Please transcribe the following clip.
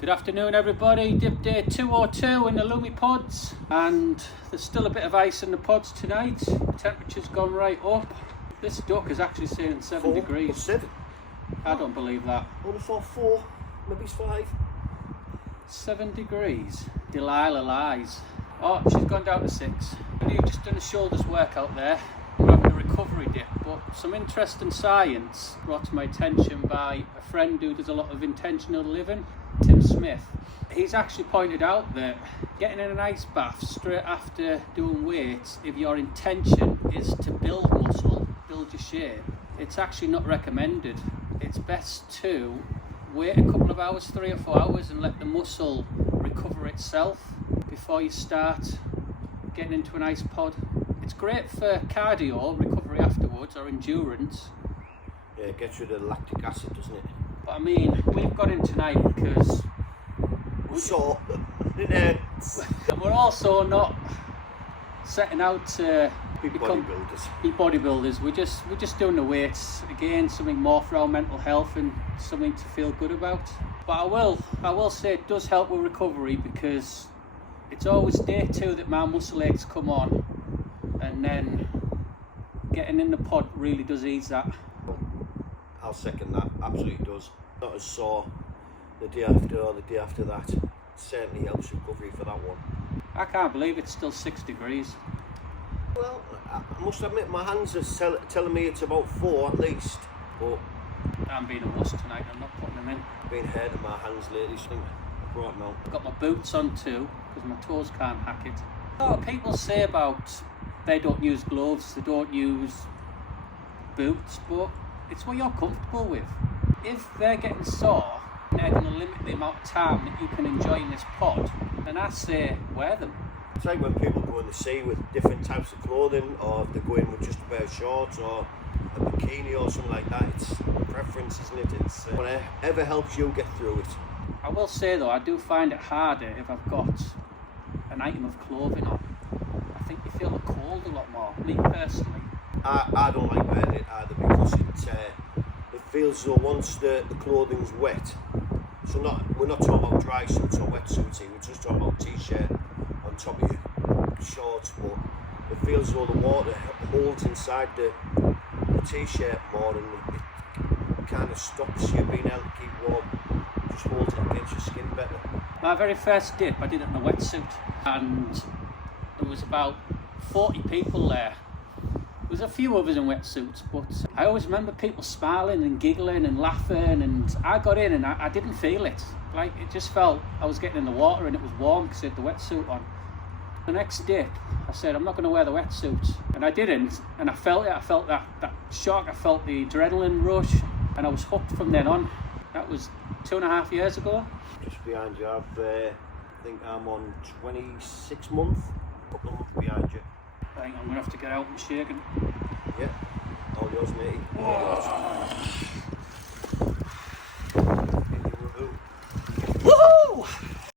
Good afternoon everybody, dip day 202 in the Lumi pods, and there's still a bit of ice in the pods tonight. Temperature's gone right up. This duck is actually saying 7 degrees. 7? I don't believe that. I would have thought 4, maybe it's 5. 7 degrees. Delilah lies. Oh, she's gone down to 6. You've just done a shoulders workout there. We're having a recovery dip, but some interesting science brought to my attention by a friend who does a lot of intentional living, Tim Smith. He's actually pointed out that getting in an ice bath straight after doing weights, if your intention is to build muscle, build your shape, it's actually not recommended. It's best to wait a couple of hours, 3 or 4 hours, and let the muscle recover itself before you start getting into an ice pod. It's great for cardio, recovery afterwards, or endurance. Yeah, it gets rid of lactic acid, doesn't it? But I mean, we've got in tonight because We're sore. And we're also not setting out to big bodybuilders. be bodybuilders. We're just doing the weights again, something more for our mental health and something to feel good about. But I will say it does help with recovery, because it's always day 2 that my muscle aches come on, and then getting in the pod really does ease that. I'll second that, absolutely does. Not as sore the day after or the day after that. It certainly helps recovery for that one. I can't believe it's still 6 degrees. Well, I must admit my hands are telling me it's about 4 at least, but I'm being a wuss tonight, I'm not putting them in. I've been hurting my hands lately, so I brought them out. I've got my boots on too, because my toes can't hack it. A lot of people say about they don't use gloves, they don't use boots, but it's what you're comfortable with. If they're getting sore, they're going to limit the amount of time that you can enjoy in this pod, then I say wear them. It's like when people go in the sea with different types of clothing, or if they're going with just a pair of shorts or a bikini or something like that. It's preference, isn't it? It's whatever helps you get through it. I will say though, I do find it harder if I've got an item of clothing on. I think you feel the cold a lot more, me personally. I don't like wearing it either, because it feels as though once the clothing's wet, so we're not talking about dry suits or wetsuits here, we're just talking about t-shirt on top of your shorts, but it feels as though the water holds inside the t-shirt more, and it kind of stops you being able to keep warm, just holds it against your skin better. My very first dip, I did it in a wetsuit, and there was about 40 people there. There was a few others in wetsuits, but I always remember people smiling and giggling and laughing, and I got in and I didn't feel it. Like, it just felt I was getting in the water and it was warm because I had the wetsuit on. The next dip, I said, I'm not going to wear the wetsuit, and I didn't, and I felt it. I felt that shock, I felt the adrenaline rush, and I was hooked from then on. That was 2.5 years ago. Just behind you, I think I'm on 26 months, a couple of months behind you. I think I'm going to have to get out and shake. Yeah, all yours, matey. All yours.